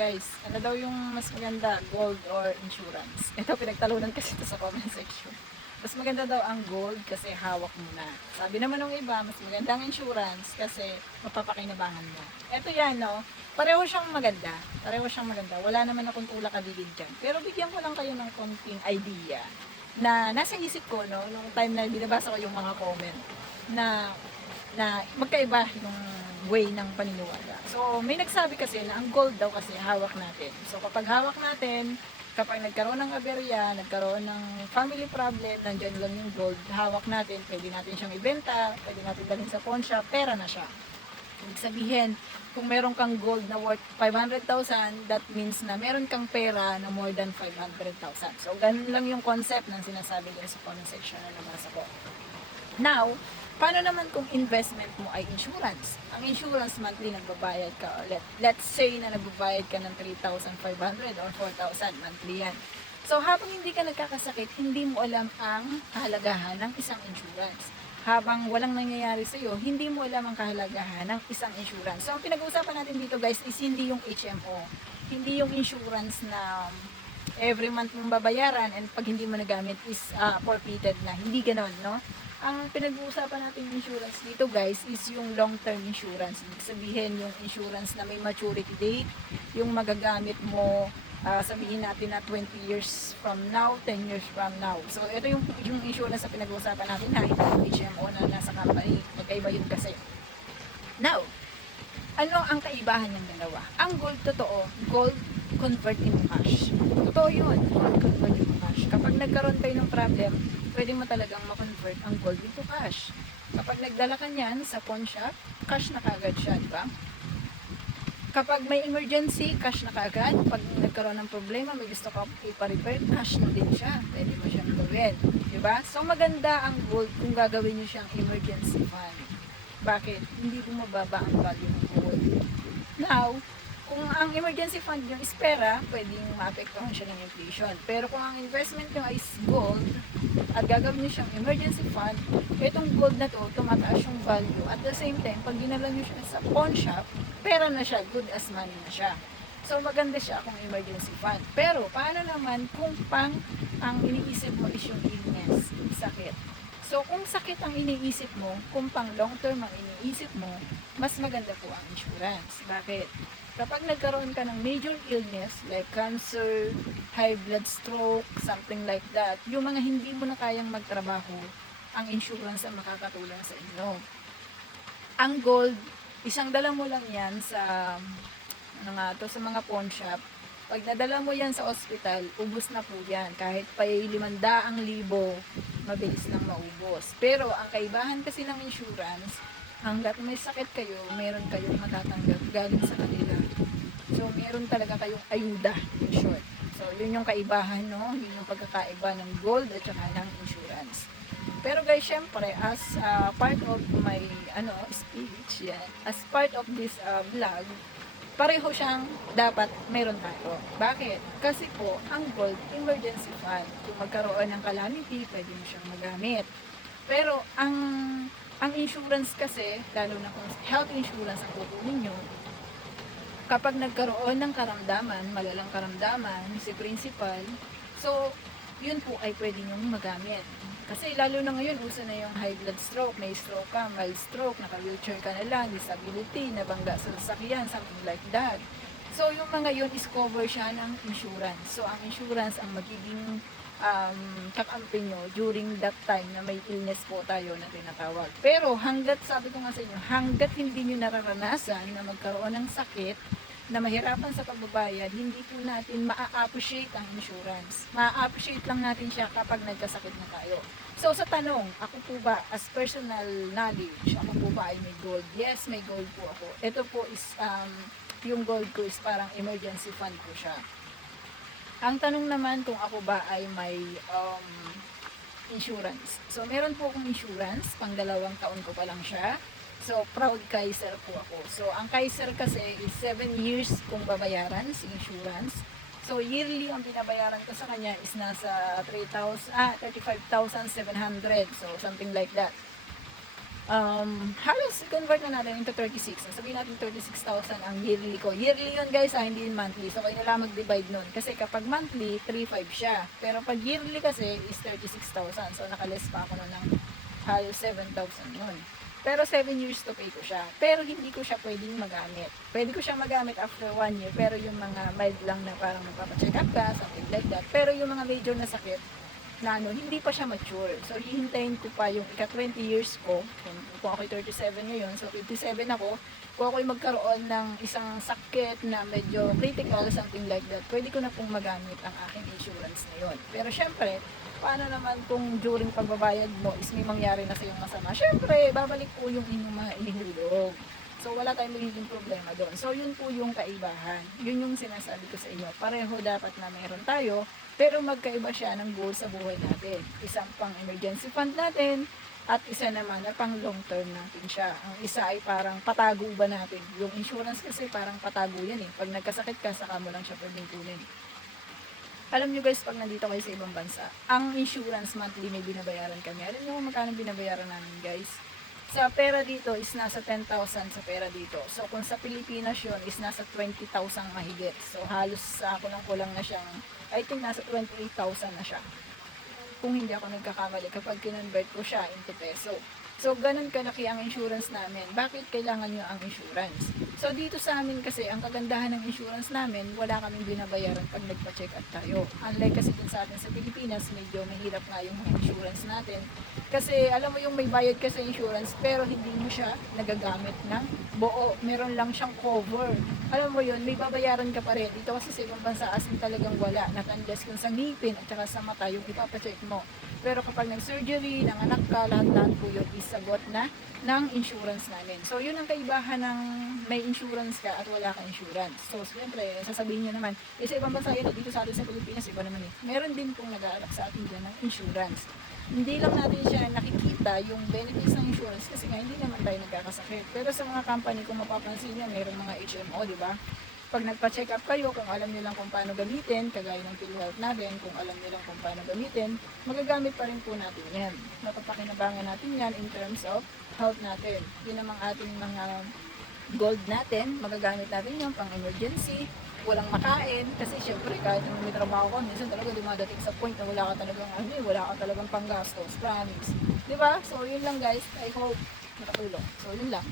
guys, ano daw yung mas maganda, gold or insurance? Ito, pinagtalunan kasi ito sa comment section. Mas maganda daw ang gold kasi hawak mo na. Sabi naman ng iba, mas maganda ang insurance kasi mapapakinabangan mo. Ito yan, no? Pareho siyang maganda. Pareho siyang maganda. Wala naman akong tulak kadigid dyan. Pero bigyan ko lang kayo ng konting idea na nasa isip ko, no? Nung time na binabasa ko yung mga comment na magkaiba yung way ng paniniwala. So, may nagsabi kasi na ang gold daw kasi hawak natin. So, kapag hawak natin, kapag nagkaroon ng aberya, nagkaroon ng family problem, nandyan lang yung gold, hawak natin, pwede natin siyang ibenta, pwede natin dalhin sa pawn shop, pera na siya. Ibig sabihin, kung meron kang gold na worth 500,000, that means na meron kang pera na more than 500,000. So, ganun lang yung concept ng sinasabi din sa comment section na nabasa ko. Now, paano naman kung investment mo ay insurance? Ang insurance monthly nagbabayad ka, or let's say na nagbabayad ka ng 3,500 or 4,000 monthly yan. So, habang hindi ka nagkakasakit, hindi mo alam ang kahalagahan ng isang insurance. Habang walang nangyayari sa iyo, hindi mo alam ang kahalagahan ng isang insurance. So, ang pinag-uusapan natin dito guys is hindi yung HMO. Hindi yung insurance na every month mong babayaran and pag hindi mo nagamit is forfeited na. Hindi ganon, no? Ang pinag-uusapan natin insurance dito guys is yung long-term insurance. Ibig sabihin yung insurance na may maturity date, yung magagamit mo, sabihin natin na 20 years from now, 10 years from now. So ito yung insurance na pinag-uusapan natin ha, hindi yung HMO na nasa company. Magkaiba yun kasi. Now, ano ang kaibahan ng dalawa? Ang gold totoo, gold convert into cash. Totoo yun, gold convert into cash. Kapag nagkaroon kayo ng problem, pwede mo talagang ma-convert ang gold into cash. Kapag nagdala ka niyan sa pawn shop, cash na kagad siya, di ba? Kapag may emergency, cash na kagad. Pag nagkaroon ng problema, may gusto ka ipa-repair, cash na din siya. Pwede mo siyang gawin, di ba? So maganda ang gold kung gagawin niyo siyang emergency fund. Bakit? Hindi bumababa ang value ng gold. Now, kung ang emergency fund nyo is pera, pwedeng maapektuhan siya ng inflation. Pero kung ang investment nyo is gold, at gagawin nyo siyang emergency fund, itong gold na to, tumataas yung value. At the same time, pag ginala nyo siya sa pawn shop, pera na siya, good as money na siya. So maganda siya kung emergency fund. Pero paano naman kung ang iniisip mo is yung illness, sakit? So kung sakit ang iniisip mo, kung pang long term ang iniisip mo, mas maganda po ang insurance. Bakit? Kapag nagkaroon ka ng major illness like cancer, high blood stroke, something like that, yung mga hindi mo na kayang magtrabaho, ang insurance ang makakatulong sa inyo. Ang gold, isang dala mo lang yan sa sa mga pawn shop. Pag nadala mo yan sa ospital, ubos na po yan. Kahit pa 500,000, mabilis nang maubos. Pero ang kaibahan kasi ng insurance, hanggat may sakit kayo, meron kayong matatanggap galing sa kanila. So, meron talaga kayong ayuda, in short. So, yun yung kaibahan, no? Yun yung pagkakaiba ng gold at saka ng insurance. Pero guys, syempre, as part of my speech, yan, as part of this vlog, pareho siyang dapat meron tayo. Bakit? Kasi po, ang gold, emergency fund. Kung magkaroon ng calamity, pwede mo siyang magamit. Pero, ang insurance kasi, lalo na kung health insurance ang kukunin nyo, kapag nagkaroon ng karamdaman, malalang karamdaman, si principal, so, yun po ay pwede nyong magamit. Kasi lalo na ngayon, uso na yung high blood stroke, may stroke ka, mild stroke, naka-wheelchair ka na lang, disability, nabangga sa sasakyan, something like that. So, yung mga yun is cover siya ng insurance. So, ang insurance ang magiging kakampi nyo during that time na may illness po tayo na tinatawag. Pero hanggat, sabi ko nga sa inyo, hanggat hindi nyo nararanasan na magkaroon ng sakit, na mahirapan sa pagbabayad, hindi po natin maa-appreciate ang insurance. Maa-appreciate lang natin siya kapag nagkasakit na tayo. So sa tanong, ako po ba, as personal knowledge, ako po ba ay may gold? Yes, may gold po ako. Ito po is, yung gold ko is parang emergency fund po siya. Ang tanong naman kung ako ba ay may insurance. So, meron po akong insurance, pang 2 taon ko pa lang siya. So, proud Kaiser po ako. So, ang Kaiser kasi is 7 years kung babayaran si insurance. So, yearly ang binabayaran ko sa kanya is nasa 35,700. So, something like that. Halos convert na natin into 36. Sabihin natin 36,000 ang yearly ko. Yearly yun guys, hindi yun monthly. So, kayo nila mag-divide nun. Kasi kapag monthly, 3,500 siya. Pero pag yearly kasi is 36,000. So, nakaless pa ako nun ng halos 7,000 yun. Pero 7 years to pay ko siya. Pero hindi ko siya pwedeng magamit. Pwede ko siya magamit after 1 year. Pero yung mga mild lang na parang magpapacheck up ka, something like that. Pero yung mga major na sakit, na ano, hindi pa siya mature. So, hihintayin ko pa yung ika-20 years ko. Kung ako'y 37 ngayon, so 57 ako. Kung ako'y magkaroon ng isang sakit na medyo critical, something like that, pwede ko na pong magamit ang aking insurance na yun. Pero syempre, paano naman kung during pagbabayad mo is may mangyari na sa iyong masama? Syempre, babalik po yung inyong mga inihulog. So, wala tayong magiging problema doon. So, yun po yung kaibahan. Yun yung sinasabi ko sa inyo. Pareho dapat na meron tayo, pero magkaiba siya ng goal sa buhay natin. Isang pang emergency fund natin, at isa naman na pang long term natin siya. Ang isa ay parang patago ba natin. Yung insurance kasi parang patago yan eh. Pag nagkasakit ka, saka mo lang siya pwedeng kunin. Alam nyo guys, pag nandito kayo sa ibang bansa, ang insurance monthly may binabayaran kami. Alam nyo kung magkano binabayaran namin guys? Sa pera dito is nasa 10,000 sa pera dito. So kung sa Pilipinas yun is nasa 20,000 mahigit. So halos sa ako lang kulang na siyang, I think nasa 28,000 na siya. Kung hindi ako nagkakamali kapag kinonvert ko siya into peso. So, ganun kalaki ang insurance namin. Bakit kailangan nyo ang insurance? So, dito sa amin kasi, ang kagandahan ng insurance namin, wala kaming binabayaran pag nagpa-check up tayo. Unlike kasi dun sa atin sa Pilipinas, medyo mahirap nga yung mga insurance natin. Kasi, alam mo yung may bayad ka sa insurance, pero hindi mo siya nagagamit ng buo. Meron lang siyang cover. Alam mo yun, may babayaran ka pa rin. Dito kasi sa ibang bansa, as in talagang wala. Not-unless kung sa ngipin at saka sa mata, yung ipapacheck mo. Pero kapag nag-surgery, nanganak ka, lahat-lahat po yun isagot na ng insurance namin. So, yun ang kaibahan ng may insurance ka at wala ka insurance. So, siyempre, sasabihin nyo naman, sa ibang bansa yun, dito sa atin sa Pilipinas, iba naman eh. Meron din pong nag-aalak sa atin dyan ng insurance. Hindi lang natin siya nakikita yung benefits ng insurance kasi nga hindi naman tayo nagkakasakit. Pero sa mga company, kung mapapansin nyo, meron mga HMO, di ba? Pag nagpa-check up kayo, kung alam niyo lang kung paano gamitin, kagaya ng PhilHealth natin, kung alam niyo lang kung paano gamitin, magagamit pa rin po natin yan. Mapapakinabangan natin yan in terms of health natin. Yun ang ating mga gold natin, magagamit natin yan pang emergency, walang makain, kasi syempre kahit nung may trabaho ko, minsan talaga dumadating sa point na wala ka talagang wala ka talagang panggastos, promise. Diba? So yun lang guys, I hope nakatulong. So yun lang.